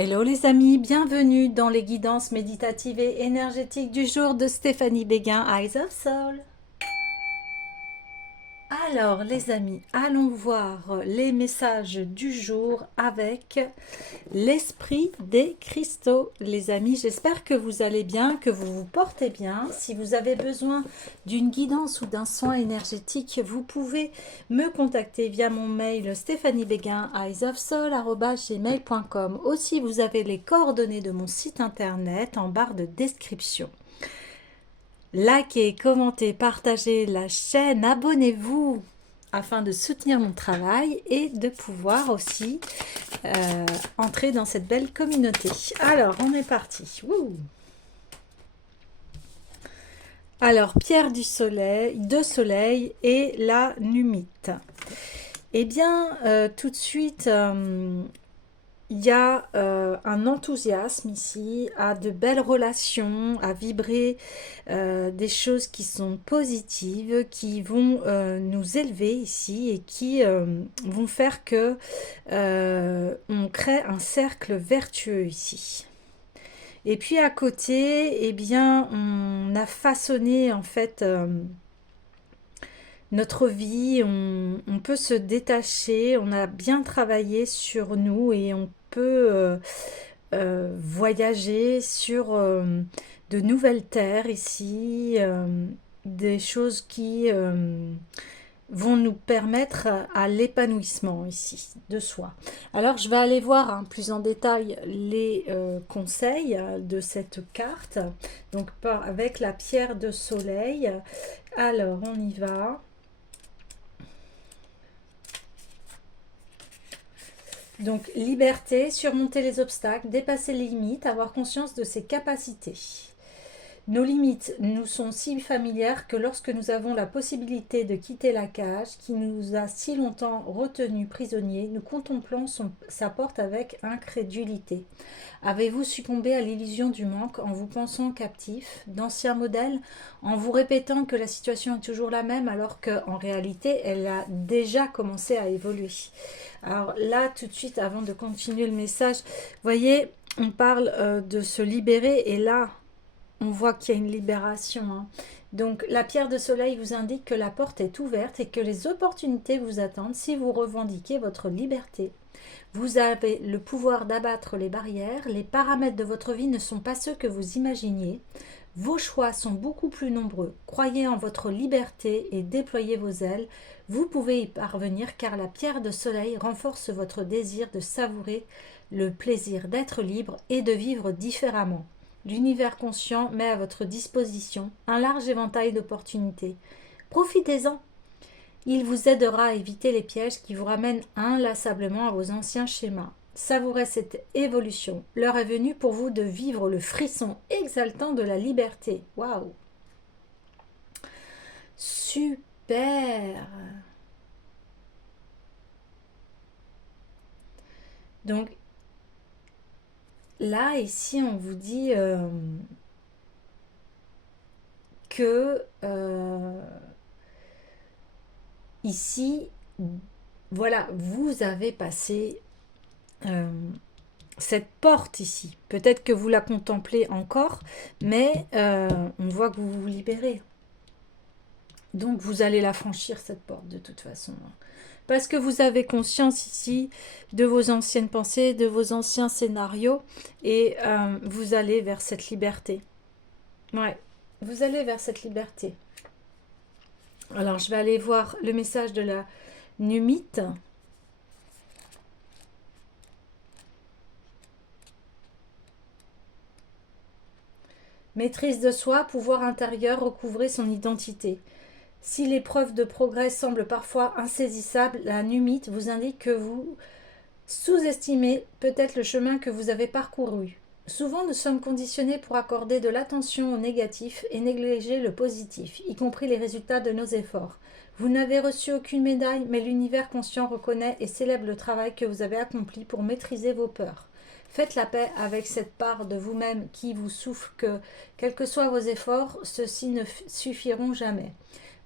Hello les amis, bienvenue dans les guidances méditatives et énergétiques du jour de Stéphanie Béguin, Eyes of Soul. Alors les amis, allons voir les messages du jour avec l'esprit des cristaux. Les amis, j'espère que vous allez bien, que vous vous portez bien. Si vous avez besoin d'une guidance ou d'un soin énergétique, vous pouvez me contacter via mon mail stéphaniebeguin@gmail.com. Aussi, vous avez les coordonnées de mon site internet en barre de description. Likez, commentez, partagez la chaîne, abonnez-vous afin de soutenir mon travail et de pouvoir aussi entrer dans cette belle communauté. Alors, on est parti. Wouh. Alors, pierre du soleil, de soleil et la numite. Eh bien, tout de suite, il y a un enthousiasme ici, à de belles relations, à vibrer des choses qui sont positives, qui vont nous élever ici et qui vont faire que on crée un cercle vertueux ici. Et puis à côté, eh bien, on a façonné en fait notre vie, on peut se détacher, on a bien travaillé sur nous et on peut voyager sur de nouvelles terres ici, des choses qui vont nous permettre à l'épanouissement ici de soi. Alors je vais aller voir plus en détail les conseils de cette carte, donc avec la pierre de soleil. Alors on y va. Donc, liberté, surmonter les obstacles, dépasser les limites, avoir conscience de ses capacités. Nos limites nous sont si familières que lorsque nous avons la possibilité de quitter la cage qui nous a si longtemps retenus prisonniers, nous contemplons sa porte avec incrédulité. Avez-vous succombé à l'illusion du manque en vous pensant captif, d'anciens modèles, en vous répétant que la situation est toujours la même alors qu'en réalité elle a déjà commencé à évoluer? Alors là, tout de suite, avant de continuer le message, voyez, on parle de se libérer et là, on voit qu'il y a une libération. Hein. Donc la pierre de soleil vous indique que la porte est ouverte et que les opportunités vous attendent si vous revendiquez votre liberté. Vous avez le pouvoir d'abattre les barrières, les paramètres de votre vie ne sont pas ceux que vous imaginiez. Vos choix sont beaucoup plus nombreux. Croyez en votre liberté et déployez vos ailes. Vous pouvez y parvenir car la pierre de soleil renforce votre désir de savourer le plaisir d'être libre et de vivre différemment. L'univers conscient met à votre disposition un large éventail d'opportunités. Profitez-en. Il vous aidera à éviter les pièges qui vous ramènent inlassablement à vos anciens schémas. Savourez cette évolution. L'heure est venue pour vous de vivre le frisson exaltant de la liberté. Waouh! Super! Donc, là, ici, on vous dit que ici, voilà, vous avez passé cette porte ici. Peut-être que vous la contemplez encore, mais on voit que vous vous libérez. Donc, vous allez la franchir, cette porte, de toute façon. Parce que vous avez conscience ici de vos anciennes pensées, de vos anciens scénarios, et vous allez vers cette liberté. Ouais, vous allez vers cette liberté. Alors, je vais aller voir le message de la numite. Maîtrise de soi, pouvoir intérieur, recouvrer son identité. Si l'épreuve de progrès semble parfois insaisissable, la numite vous indique que vous sous-estimez peut-être le chemin que vous avez parcouru. Souvent, nous sommes conditionnés pour accorder de l'attention au négatif et négliger le positif, y compris les résultats de nos efforts. Vous n'avez reçu aucune médaille, mais l'univers conscient reconnaît et célèbre le travail que vous avez accompli pour maîtriser vos peurs. Faites la paix avec cette part de vous-même qui vous souffle que, quels que soient vos efforts, ceux-ci ne suffiront jamais.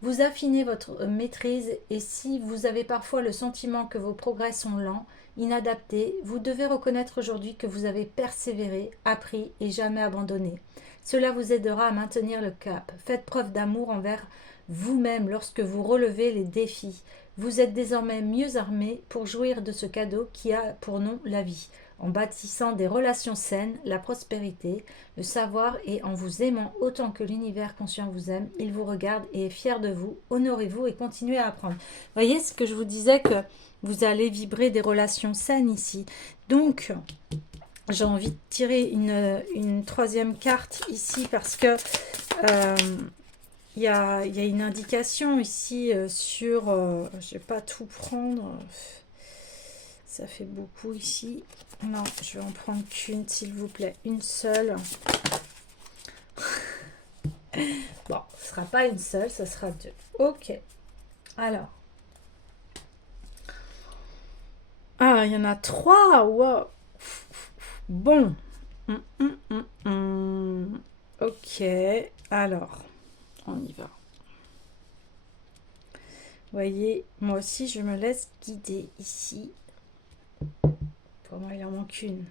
Vous affinez votre maîtrise et si vous avez parfois le sentiment que vos progrès sont lents, inadaptés, vous devez reconnaître aujourd'hui que vous avez persévéré, appris et jamais abandonné. Cela vous aidera à maintenir le cap. Faites preuve d'amour envers vous-même lorsque vous relevez les défis. Vous êtes désormais mieux armé pour jouir de ce cadeau qui a pour nom la vie, en bâtissant des relations saines, la prospérité, le savoir et en vous aimant autant que l'univers conscient vous aime, il vous regarde et est fier de vous. Honorez-vous et continuez à apprendre. Voyez ce que je vous disais, que vous allez vibrer des relations saines ici. Donc, j'ai envie de tirer une troisième carte ici parce que il y a une indication ici sur... je ne vais pas tout prendre. Ça fait beaucoup ici. Non, je vais en prendre qu'une, s'il vous plaît. Une seule. Bon, ce ne sera pas une seule, ce sera deux. Ok. Alors. Ah, il y en a trois. Wow. Bon. Ok. Alors, on y va. Voyez, moi aussi, je me laisse guider ici. Pour moi, il en manque une.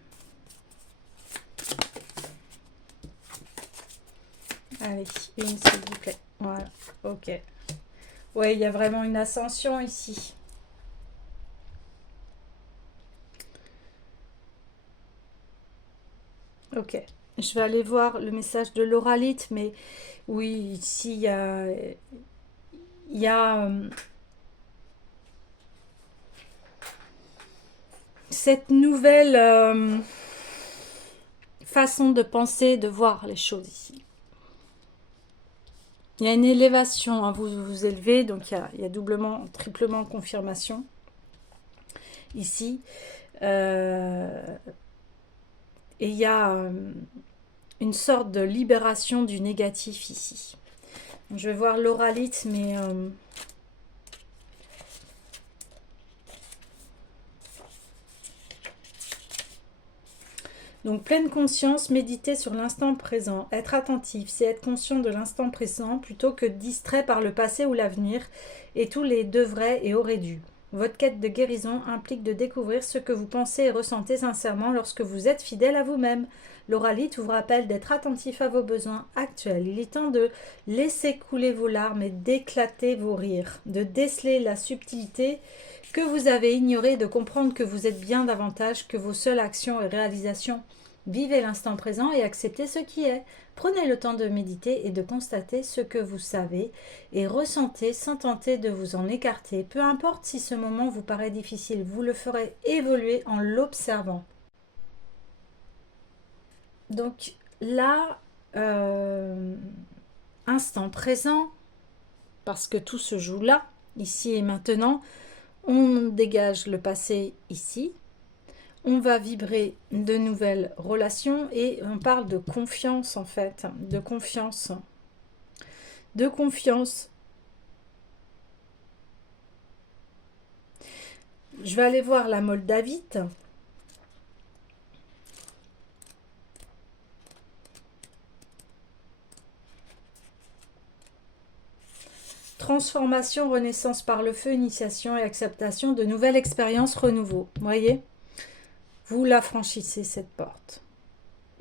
Allez, une s'il vous plaît. Voilà, ok. Oui, il y a vraiment une ascension ici. Ok. Je vais aller voir le message de l'oralite, mais oui, ici, il y a cette nouvelle façon de penser, de voir les choses ici. Il y a une élévation, hein, vous vous élevez, donc il y a doublement, triplement confirmation ici. Et il y a une sorte de libération du négatif ici. Je vais voir l'oralite, mais... Donc, pleine conscience, méditer sur l'instant présent. Être attentif, c'est être conscient de l'instant présent plutôt que distrait par le passé ou l'avenir et tous les devraient et auraient dû. Votre quête de guérison implique de découvrir ce que vous pensez et ressentez sincèrement lorsque vous êtes fidèle à vous-même. L'oralite vous rappelle d'être attentif à vos besoins actuels. Il est temps de laisser couler vos larmes et d'éclater vos rires, de déceler la subtilité que vous avez ignorée, de comprendre que vous êtes bien davantage que vos seules actions et réalisations. Vivez l'instant présent et acceptez ce qui est. Prenez le temps de méditer et de constater ce que vous savez et ressentez sans tenter de vous en écarter. Peu importe si ce moment vous paraît difficile, vous le ferez évoluer en l'observant. Donc là, instant présent, parce que tout se joue là, ici et maintenant, on dégage le passé ici, on va vibrer de nouvelles relations et on parle de confiance en fait, de confiance. De confiance. Je vais aller voir la Moldavite. Transformation, renaissance par le feu, initiation et acceptation de nouvelles expériences, renouveau. Voyez, vous la franchissez cette porte.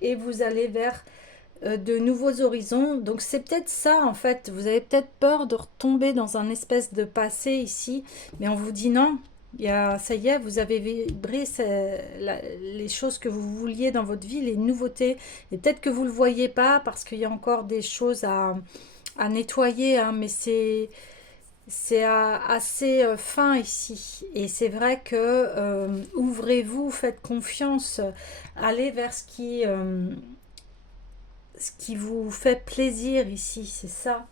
Et vous allez vers de nouveaux horizons. Donc c'est peut-être ça en fait. Vous avez peut-être peur de retomber dans un espèce de passé ici. Mais on vous dit non. Ça y est, vous avez vibré les choses que vous vouliez dans votre vie, les nouveautés. Et peut-être que vous ne le voyez pas parce qu'il y a encore des choses à nettoyer. Hein, mais c'est assez fin ici. Et c'est vrai que ouvrez-vous, faites confiance, allez vers ce qui vous fait plaisir ici, c'est ça.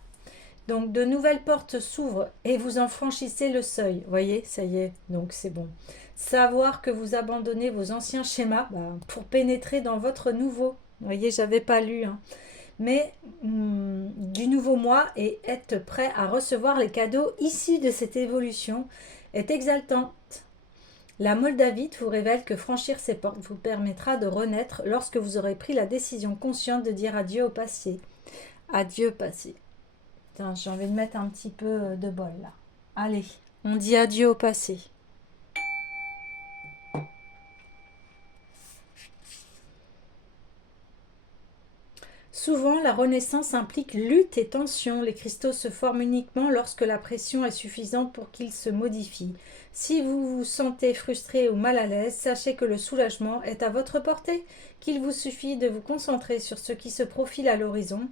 Donc de nouvelles portes s'ouvrent et vous en franchissez le seuil. Voyez, ça y est, donc c'est bon. Savoir que vous abandonnez vos anciens schémas pour pénétrer dans votre nouveau. Voyez, j'avais pas lu, hein. Mais du nouveau moi et être prêt à recevoir les cadeaux issus de cette évolution est exaltante. La Moldavite vous révèle que franchir ces portes vous permettra de renaître lorsque vous aurez pris la décision consciente de dire adieu au passé. Adieu passé. Putain, j'ai envie de mettre un petit peu de bol là. Allez, on dit adieu au passé. Souvent, la renaissance implique lutte et tension. Les cristaux se forment uniquement lorsque la pression est suffisante pour qu'ils se modifient. Si vous vous sentez frustré ou mal à l'aise, sachez que le soulagement est à votre portée, qu'il vous suffit de vous concentrer sur ce qui se profile à l'horizon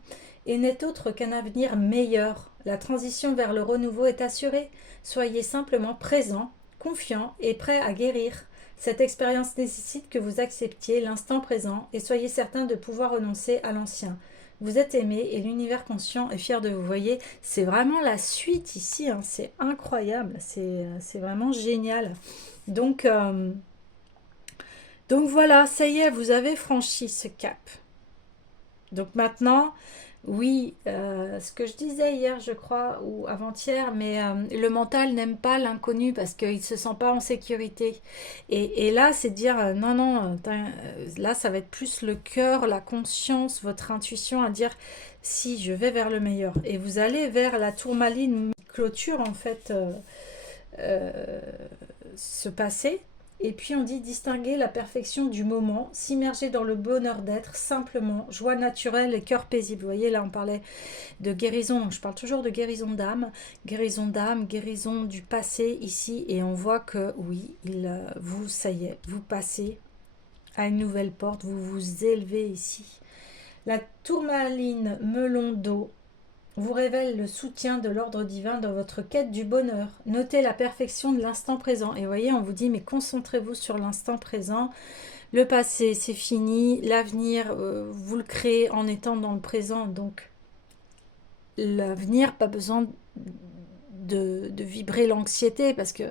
et n'est autre qu'un avenir meilleur. La transition vers le renouveau est assurée. Soyez simplement présent, confiant et prêt à guérir. Cette expérience nécessite que vous acceptiez l'instant présent et soyez certain de pouvoir renoncer à l'ancien. Vous êtes aimé et l'univers conscient est fier de vous. Voyez, c'est vraiment la suite ici, hein. C'est incroyable, c'est vraiment génial. Donc, euh, donc voilà, ça y est, vous avez franchi ce cap. Donc maintenant, oui, ce que je disais hier, je crois, ou avant-hier, mais le mental n'aime pas l'inconnu parce qu'il ne se sent pas en sécurité. Et là, c'est de dire, non, non, là, ça va être plus le cœur, la conscience, votre intuition à dire, si, je vais vers le meilleur. Et vous allez vers la tourmaline clôture, en fait, euh, ce passé. Et puis on dit distinguer la perfection du moment, s'immerger dans le bonheur d'être, simplement, joie naturelle et cœur paisible. Vous voyez, là on parlait de guérison, donc je parle toujours de d'âme, guérison du passé ici, et on voit que oui, vous, ça y est, vous passez à une nouvelle porte, vous vous élevez ici. La tourmaline melon d'eau vous révèle le soutien de l'ordre divin dans votre quête du bonheur. Notez la perfection de l'instant présent. Et voyez, on vous dit, mais concentrez-vous sur l'instant présent. Le passé, c'est fini. L'avenir, vous le créez en étant dans le présent. Donc, l'avenir, pas besoin de vibrer l'anxiété parce que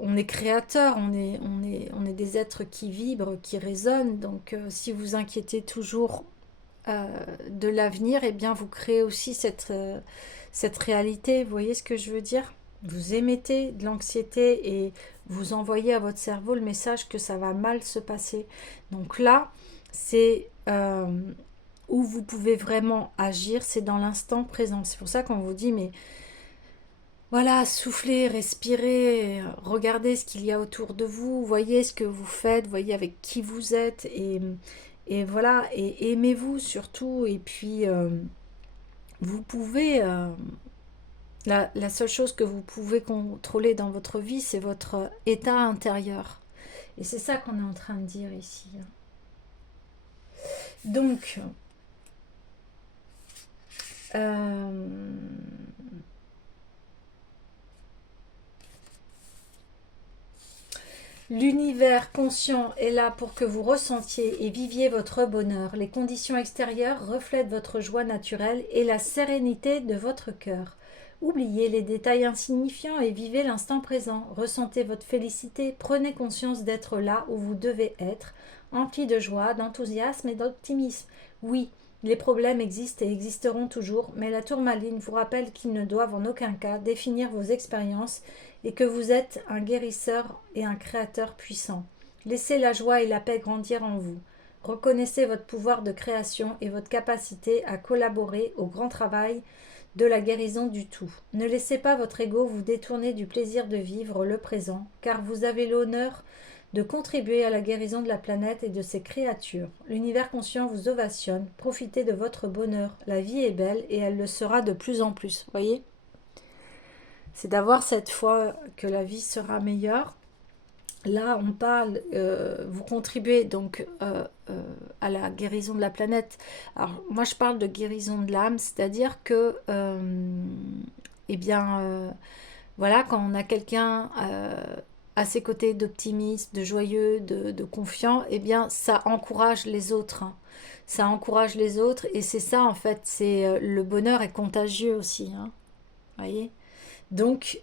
on est créateur, on est des êtres qui vibrent, qui résonnent. Donc, si vous inquiétez toujours de l'avenir, eh bien vous créez aussi cette réalité. Vous voyez ce que je veux dire? Vous émettez de l'anxiété et vous envoyez à votre cerveau le message que ça va mal se passer. Donc là, c'est où vous pouvez vraiment agir, c'est dans l'instant présent. C'est pour ça qu'on vous dit, mais voilà, soufflez, respirez, regardez ce qu'il y a autour de vous, voyez ce que vous faites, voyez avec qui vous êtes et voilà, et aimez-vous surtout. Et puis, vous pouvez, la seule chose que vous pouvez contrôler dans votre vie, c'est votre état intérieur. Et c'est ça qu'on est en train de dire ici. Donc, l'univers conscient est là pour que vous ressentiez et viviez votre bonheur. Les conditions extérieures reflètent votre joie naturelle et la sérénité de votre cœur. Oubliez les détails insignifiants et vivez l'instant présent. Ressentez votre félicité, prenez conscience d'être là où vous devez être, empli de joie, d'enthousiasme et d'optimisme. Oui, les problèmes existent et existeront toujours, mais la tourmaline vous rappelle qu'ils ne doivent en aucun cas définir vos expériences et que vous êtes un guérisseur et un créateur puissant. Laissez la joie et la paix grandir en vous. Reconnaissez votre pouvoir de création et votre capacité à collaborer au grand travail de la guérison du tout. Ne laissez pas votre ego vous détourner du plaisir de vivre le présent, car vous avez l'honneur de contribuer à la guérison de la planète et de ses créatures. L'univers conscient vous ovationne. Profitez de votre bonheur. La vie est belle et elle le sera de plus en plus. Voyez ? C'est d'avoir cette foi que la vie sera meilleure. Là, on parle, vous contribuez donc à la guérison de la planète. Alors, moi, je parle de guérison de l'âme, c'est-à-dire que, eh bien, voilà, quand on a quelqu'un à ses côtés d'optimiste, de joyeux, de confiant, eh bien, ça encourage les autres. Hein. Ça encourage les autres et c'est ça, en fait, c'est le bonheur est contagieux aussi. Hein. Voyez? Donc,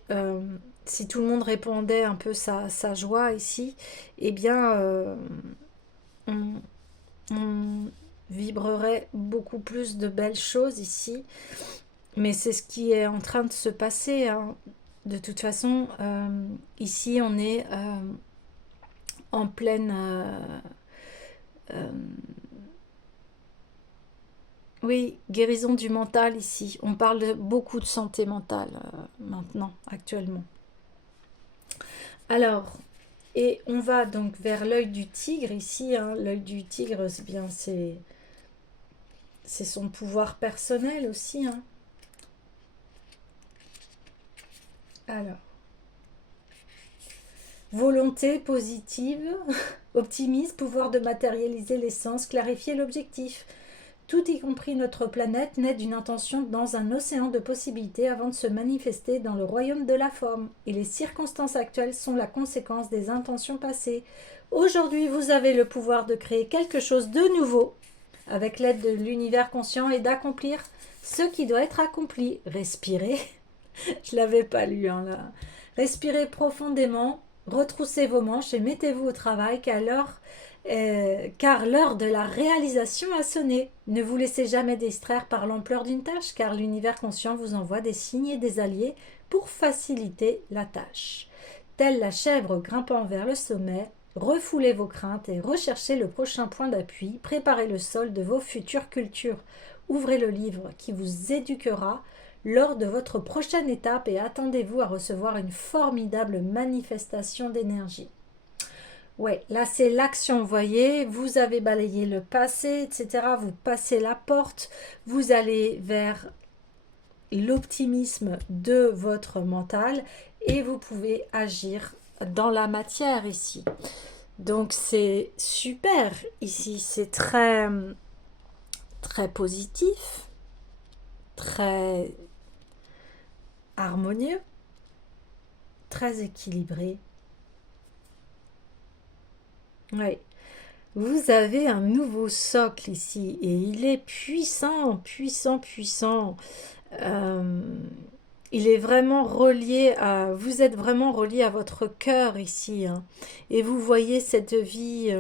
si tout le monde répondait un peu sa joie ici, eh bien, on, on vibrerait beaucoup plus de belles choses ici. Mais c'est ce qui est en train de se passer. Hein. De toute façon, ici, on est en pleine... Oui, guérison du mental ici. On parle beaucoup de santé mentale maintenant, actuellement. Alors, et on va donc vers l'œil du tigre ici, hein. L'œil du tigre, c'est bien, c'est son pouvoir personnel aussi, hein. Alors, volonté positive, optimisme, pouvoir de matérialiser l'essence, clarifier l'objectif. Tout y compris notre planète naît d'une intention dans un océan de possibilités avant de se manifester dans le royaume de la forme. Et les circonstances actuelles sont la conséquence des intentions passées. Aujourd'hui, vous avez le pouvoir de créer quelque chose de nouveau avec l'aide de l'univers conscient et d'accomplir ce qui doit être accompli. Respirez. Je l'avais pas lu, hein, là. Respirez profondément, retroussez vos manches et mettez-vous au travail car l'heure de la réalisation a sonné. Ne vous laissez jamais distraire par l'ampleur d'une tâche, car l'univers conscient vous envoie des signes et des alliés pour faciliter la tâche. Telle la chèvre grimpant vers le sommet, refoulez vos craintes et recherchez le prochain point d'appui, préparez le sol de vos futures cultures. Ouvrez le livre qui vous éduquera lors de votre prochaine étape et attendez-vous à recevoir une formidable manifestation d'énergie. Ouais, là c'est l'action, vous voyez, vous avez balayé le passé, etc. Vous passez la porte, vous allez vers l'optimisme de votre mental et vous pouvez agir dans la matière ici. Donc c'est super ici, c'est très très positif, très harmonieux, très équilibré. Oui. Vous avez un nouveau socle ici et il est puissant, puissant, puissant. Euh, il est vraiment relié à... Vous êtes vraiment relié à votre cœur ici, hein. Et vous voyez cette vie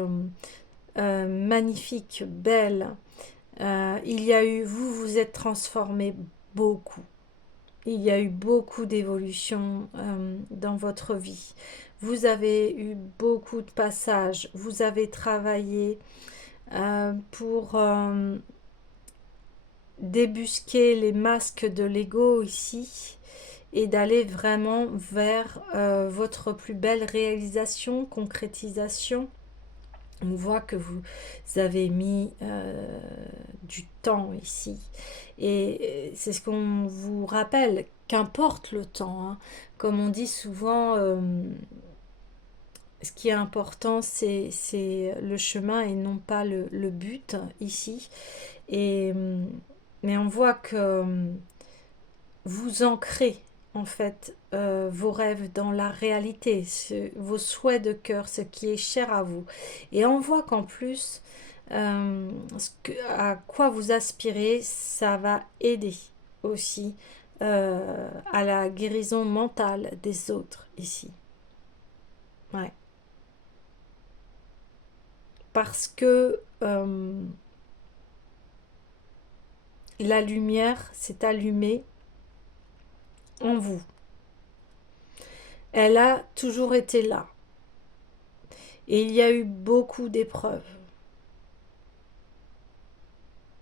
magnifique, belle. Il y a eu... Vous vous êtes transformé beaucoup. Il y a eu beaucoup d'évolutions dans votre vie. Vous avez eu beaucoup de passages. Vous avez travaillé pour débusquer les masques de l'ego ici et d'aller vraiment vers votre plus belle réalisation, concrétisation. On voit que vous avez mis du temps ici. Et c'est ce qu'on vous rappelle, qu'importe le temps, hein. Comme on dit souvent, ce qui est important, c'est le chemin et non pas le but ici. Et, mais on voit que vous ancrez en fait vos rêves dans la réalité, vos souhaits de cœur, ce qui est cher à vous. Et on voit qu'en plus, à quoi vous aspirez, ça va aider aussi à la guérison mentale des autres ici. Ouais. Parce que la lumière s'est allumée en vous. Elle a toujours été là. Et il y a eu beaucoup d'épreuves.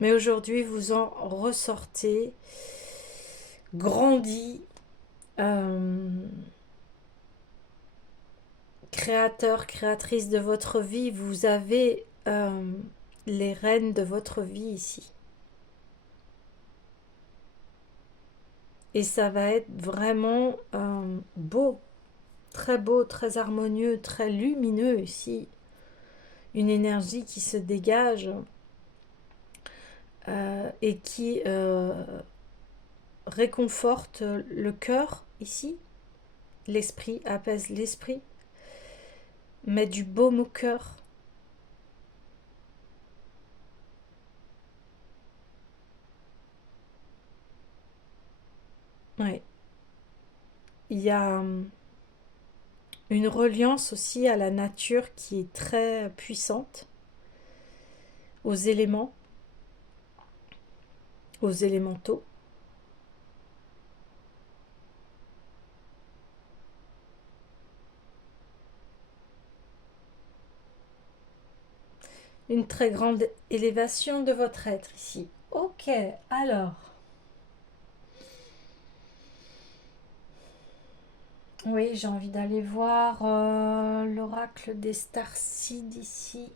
Mais aujourd'hui, vous en ressortez grandi, créateur, créatrice de votre vie. Vous avez les rênes de votre vie ici. Et ça va être vraiment beau, très harmonieux, très lumineux ici. Une énergie qui se dégage et qui réconforte le cœur ici. L'esprit apaise l'esprit, met du baume au cœur. Ouais. Il y a une reliance aussi à la nature qui est très puissante, aux éléments, aux élémentaux. Une très grande élévation de votre être ici. Ok, alors. Oui, j'ai envie d'aller voir l'oracle des Starseeds ici.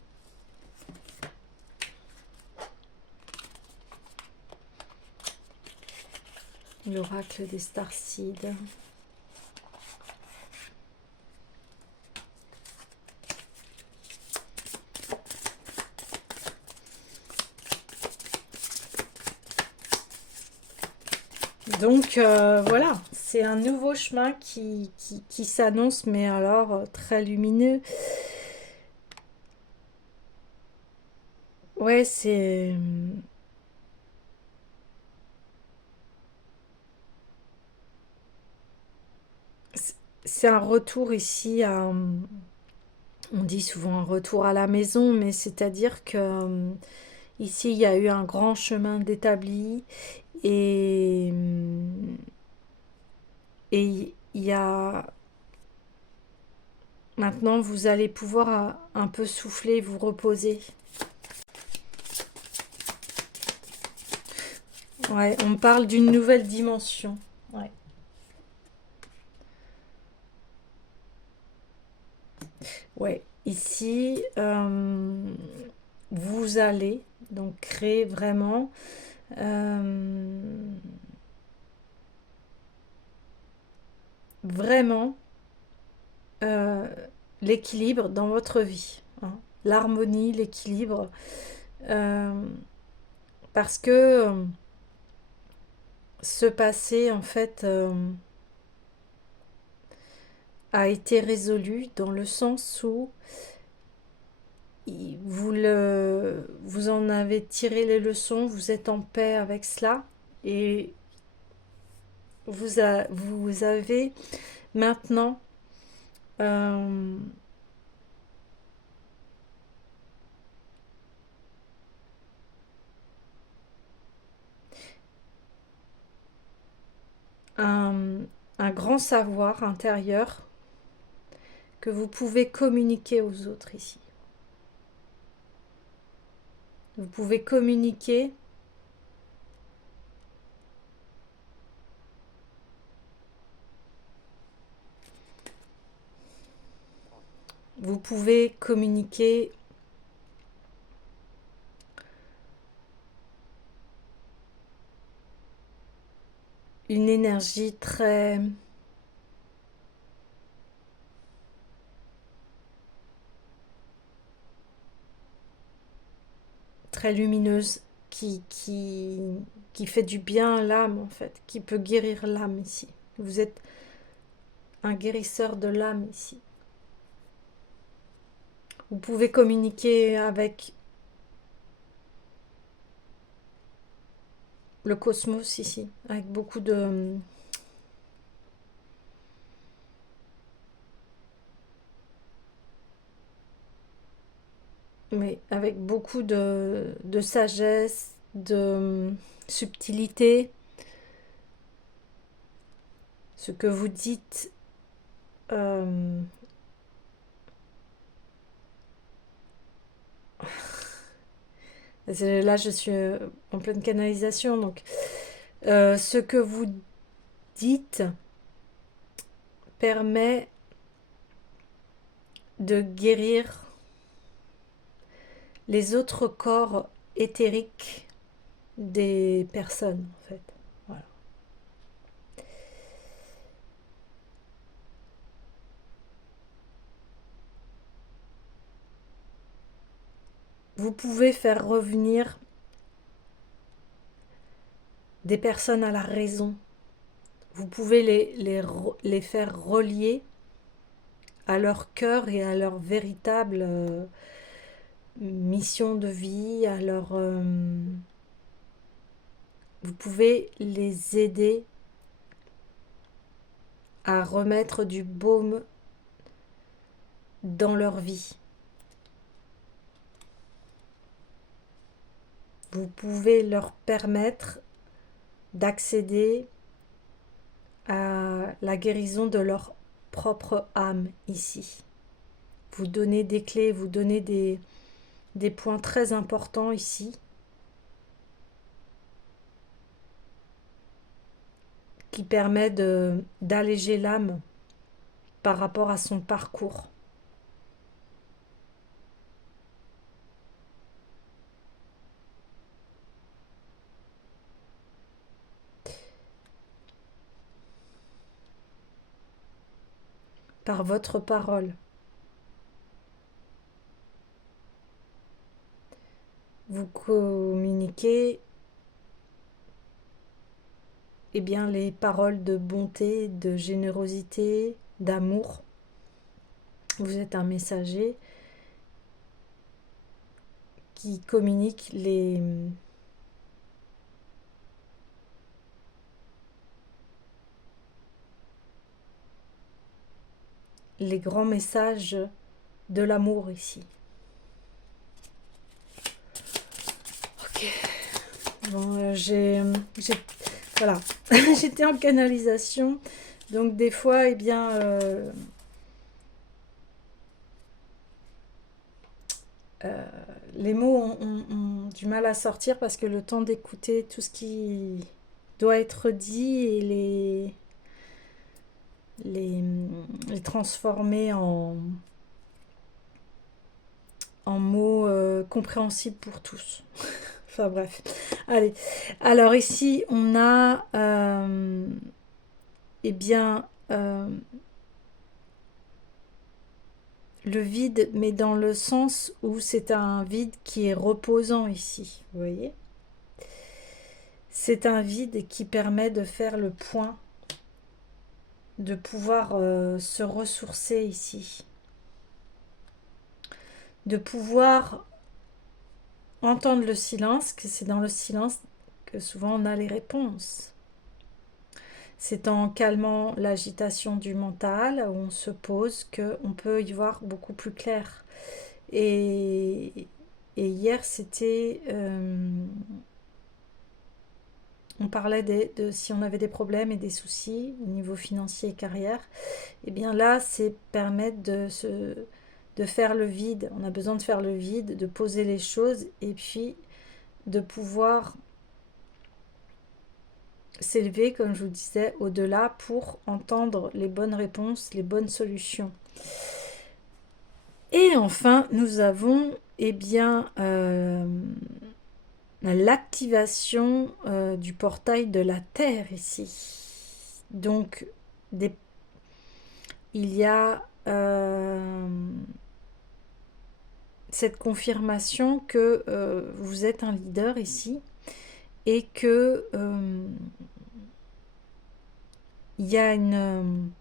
L'oracle des Starseeds. Donc voilà, c'est un nouveau chemin qui s'annonce, mais alors très lumineux. Ouais, c'est un retour ici à, on dit souvent un retour à la maison, mais c'est-à-dire que ici il y a eu un grand chemin d'établi et il y a maintenant vous allez pouvoir un peu souffler, vous reposer. Ouais, on parle d'une nouvelle dimension. Ouais. Ouais, ici, vous allez donc créer vraiment euh, vraiment euh, l'équilibre dans votre vie, hein. L'harmonie, l'équilibre, euh, parce que ce passé en fait a été résolu dans le sens où vous en avez tiré les leçons, vous êtes en paix avec cela et vous avez maintenant euh, un, un grand savoir intérieur que vous pouvez communiquer aux autres ici. Vous pouvez communiquer vous pouvez communiquer une énergie très lumineuse qui fait du bien à l'âme en fait, qui peut guérir l'âme ici. Vous êtes un guérisseur de l'âme ici. Vous pouvez communiquer avec le cosmos ici, avec beaucoup de... Mais avec beaucoup de sagesse, de subtilité. Ce que vous dites, euh, là je suis en pleine canalisation, donc ce que vous dites permet de guérir les autres corps éthériques des personnes, en fait. Voilà. Vous pouvez faire revenir des personnes à la raison. Vous pouvez les faire relier à leur cœur et à leur véritable mission de vie, à leur... vous pouvez les aider à remettre du baume dans leur vie. Vous pouvez leur permettre d'accéder à la guérison de leur propre âme ici. Vous donnez des clés, vous donnez des points très importants ici. qui permet d'alléger l'âme par rapport à son parcours. Par votre parole. Vous communiquez eh bien, les paroles de bonté, de générosité, d'amour. Vous êtes un messager qui communique les grands messages de l'amour ici. Ok. Bon, voilà, j'étais en canalisation, donc des fois, eh bien, les mots ont du mal à sortir parce que le temps d'écouter tout ce qui doit être dit et les transformer en mots compréhensibles pour tous. Enfin bref. Allez. Alors ici, on a eh bien le vide, mais dans le sens où c'est un vide qui est reposant ici. Vous voyez? C'est un vide qui permet de faire le point, de pouvoir se ressourcer ici, de pouvoir entendre le silence, que c'est dans le silence que souvent on a les réponses. C'est en calmant l'agitation du mental, où on se pose, qu'on peut y voir beaucoup plus clair. Et hier, c'était... on parlait de si on avait des problèmes et des soucis au niveau financier et carrière. Et bien là, c'est permettre de faire le vide. On a besoin de faire le vide, de poser les choses et puis de pouvoir s'élever, comme je vous disais, au-delà pour entendre les bonnes réponses, les bonnes solutions. Et enfin, nous avons bien l'activation du portail de la Terre ici. Donc, il y a cette confirmation que vous êtes un leader ici et que il y a une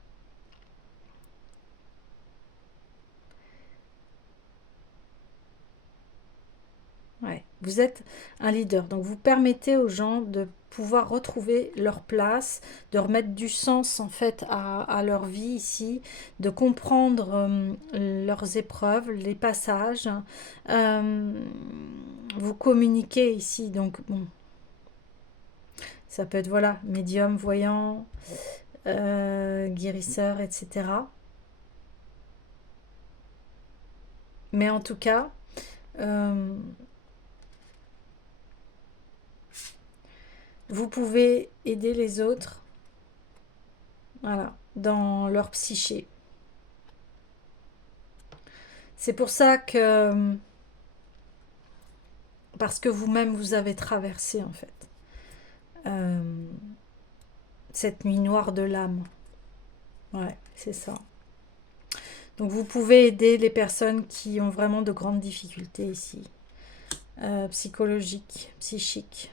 ouais, vous êtes un leader, donc vous permettez aux gens de pouvoir retrouver leur place, de remettre du sens en fait à leur vie ici, de comprendre leurs épreuves, les passages. Vous communiquez ici, donc bon, ça peut être voilà, médium, voyant, guérisseur, etc. Mais en tout cas, vous pouvez aider les autres, voilà, dans leur psyché. C'est pour ça que, parce que vous-même vous avez traversé en fait cette nuit noire de l'âme. Ouais, c'est ça. Donc vous pouvez aider les personnes qui ont vraiment de grandes difficultés ici, psychologiques, psychiques.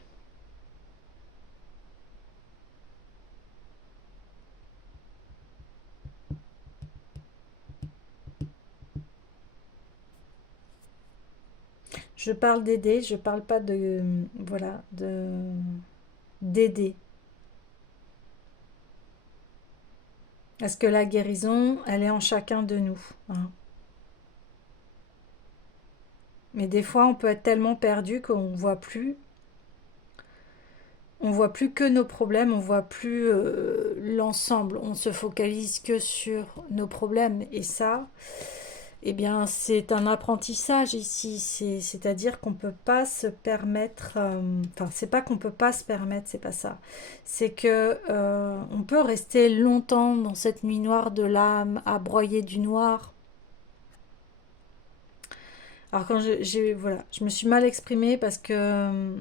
Je parle d'aider, je parle pas de voilà, d'aider. Parce que la guérison, elle est en chacun de nous. Hein. Mais des fois, on peut être tellement perdu qu'on voit plus. On voit plus que nos problèmes, on voit plus l'ensemble. On se focalise que sur nos problèmes. Et ça, eh bien, c'est un apprentissage ici. C'est-à-dire qu'on peut pas se permettre. Enfin, c'est pas qu'on peut pas se permettre, c'est pas ça. C'est que on peut rester longtemps dans cette nuit noire de l'âme, à broyer du noir. Alors quand voilà, je me suis mal exprimée parce que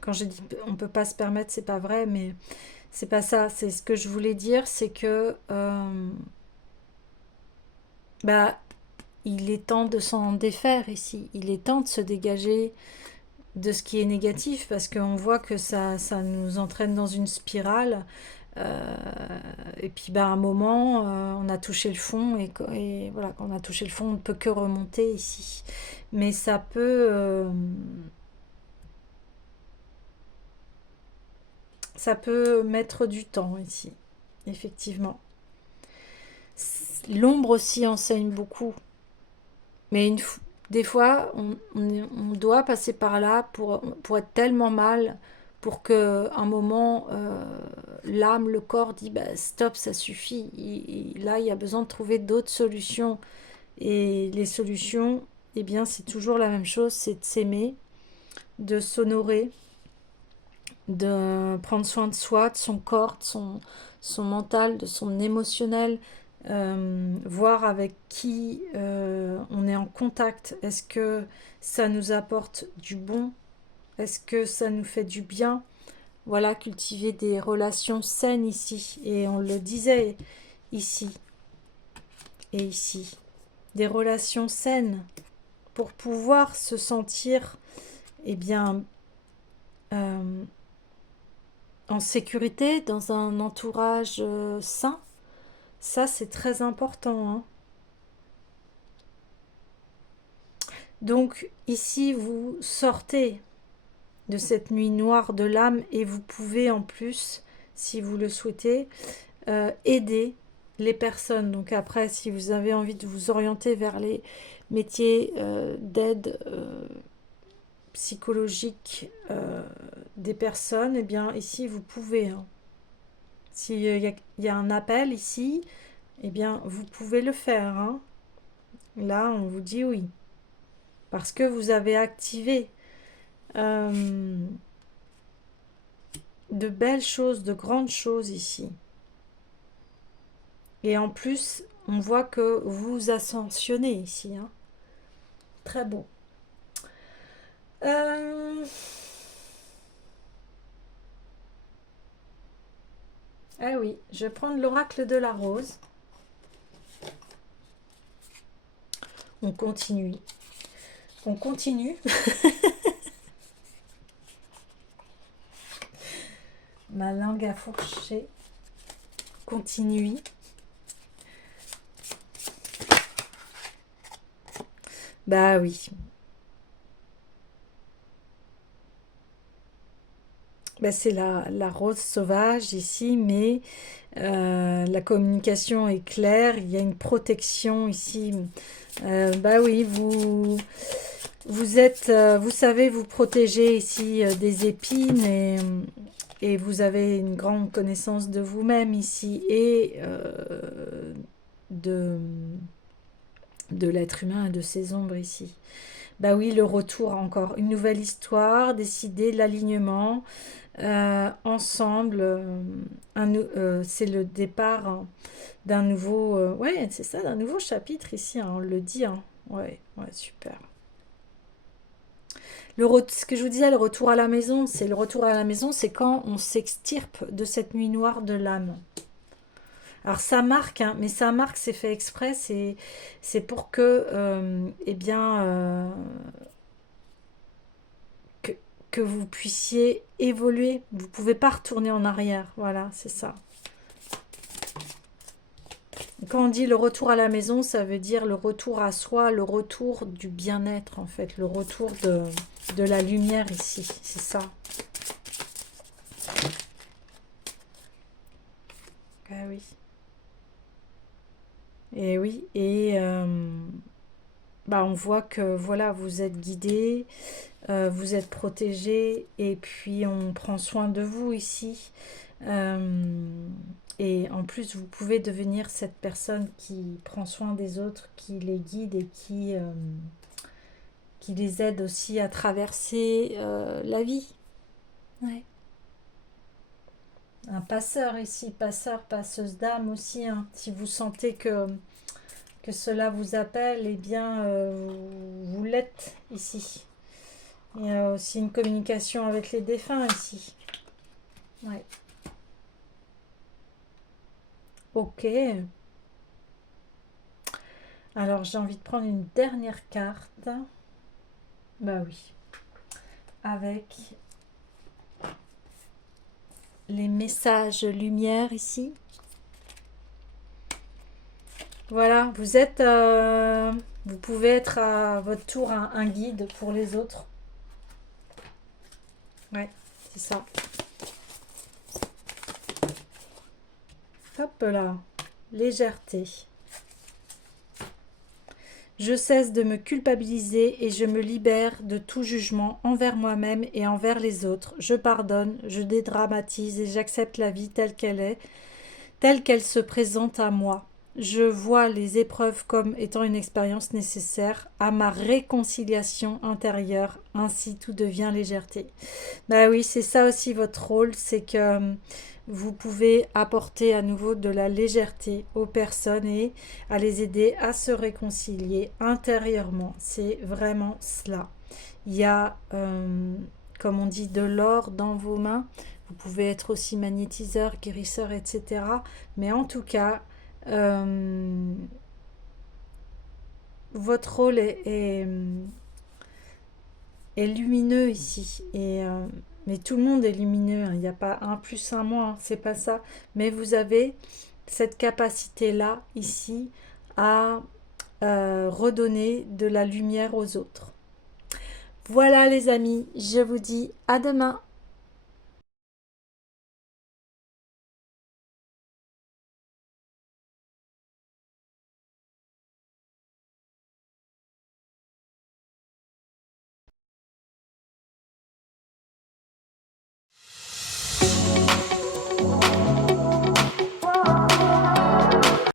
quand j'ai dit on peut pas se permettre, c'est pas vrai, mais c'est pas ça. C'est ce que je voulais dire, c'est que bah il est temps de s'en défaire ici. Il est temps de se dégager de ce qui est négatif parce qu'on voit que ça nous entraîne dans une spirale. Euh, et puis bah, à un moment, on a touché le fond et voilà, quand on a touché le fond, on ne peut que remonter ici. Mais ça peut mettre du temps ici, effectivement. L'ombre aussi enseigne beaucoup. Mais des fois, on doit passer par là pour être tellement mal, pour que un moment, l'âme, le corps dit bah, stop, ça suffit. Là, il y a besoin de trouver d'autres solutions. Et les solutions, eh bien, c'est toujours la même chose, c'est de s'aimer, de s'honorer, de prendre soin de soi, de son corps, son mental, de son émotionnel, voir avec qui on est en contact. Est-ce que ça nous apporte du bon? Est-ce que ça nous fait du bien? Voilà, cultiver des relations saines ici. Et on le disait ici et ici. Des relations saines pour pouvoir se sentir, eh bien, euh, en sécurité, dans un entourage sain. Ça, c'est très important, hein. Donc, ici, vous sortez de cette nuit noire de l'âme et vous pouvez en plus, si vous le souhaitez, aider les personnes. Donc après, si vous avez envie de vous orienter vers les métiers d'aide psychologique des personnes, eh bien ici, vous pouvez, hein. S'il y a un appel ici, eh bien, vous pouvez le faire, hein. Là, on vous dit oui. Parce que vous avez activé euh, de belles choses, de grandes choses ici. Et en plus, on voit que vous ascensionnez ici, hein. Très beau. Ah oui, je vais prendre l'oracle de la rose. On continue. On continue. Ma langue a fourché. Continue. Bah oui. Bah c'est la rose sauvage ici, mais la communication est claire. Il y a une protection ici. Bah oui, vous êtes, vous savez vous protéger ici des épines et vous avez une grande connaissance de vous-même ici et de, de l'être humain et de ses ombres ici. Bah oui, le retour encore, une nouvelle histoire, décider l'alignement ensemble. C'est le départ hein, d'un nouveau, ouais, c'est ça, d'un nouveau chapitre ici, hein, on le dit, hein. Ouais, ouais, super. Ce que je vous disais, le retour à la maison, c'est le retour à la maison, c'est quand on s'extirpe de cette nuit noire de l'âme. Alors ça marque, hein, mais ça marque, c'est fait exprès, c'est pour que, eh bien, que, que vous puissiez évoluer. Vous ne pouvez pas retourner en arrière. Voilà, c'est ça. Quand on dit le retour à la maison, ça veut dire le retour à soi, le retour du bien-être en fait, le retour de la lumière ici, c'est ça. Ah oui. Et oui, et bah on voit que voilà, vous êtes guidé, vous êtes protégé, et puis on prend soin de vous ici. Euh, Et en plus, vous pouvez devenir cette personne qui prend soin des autres, qui les guide et qui les aide aussi à traverser la vie. Ouais. Un passeur ici, passeur, passeuse d'âme aussi. Hein. Si vous sentez que cela vous appelle, eh bien, vous l'êtes ici. Il y a aussi une communication avec les défunts ici. Ouais. Ok. Alors, j'ai envie de prendre une dernière carte. Bah oui. Avec les messages lumière ici. Voilà, vous pouvez être à votre tour un guide pour les autres. Ouais, c'est ça. Hop là, légèreté. Je cesse de me culpabiliser et je me libère de tout jugement envers moi-même et envers les autres. Je pardonne, je dédramatise et j'accepte la vie telle qu'elle est, telle qu'elle se présente à moi. Je vois les épreuves comme étant une expérience nécessaire à ma réconciliation intérieure. Ainsi, tout devient légèreté. Bah oui, c'est ça aussi votre rôle, c'est que vous pouvez apporter à nouveau de la légèreté aux personnes et à les aider à se réconcilier intérieurement. C'est vraiment cela. Il y a, comme on dit, de l'or dans vos mains. Vous pouvez être aussi magnétiseur, guérisseur, etc. Mais en tout cas, votre rôle est lumineux ici. Mais tout le monde est lumineux. Hein. Il n'y a pas un plus un moins. Hein. C'est pas ça. Mais vous avez cette capacité-là ici à redonner de la lumière aux autres. Voilà les amis, je vous dis à demain.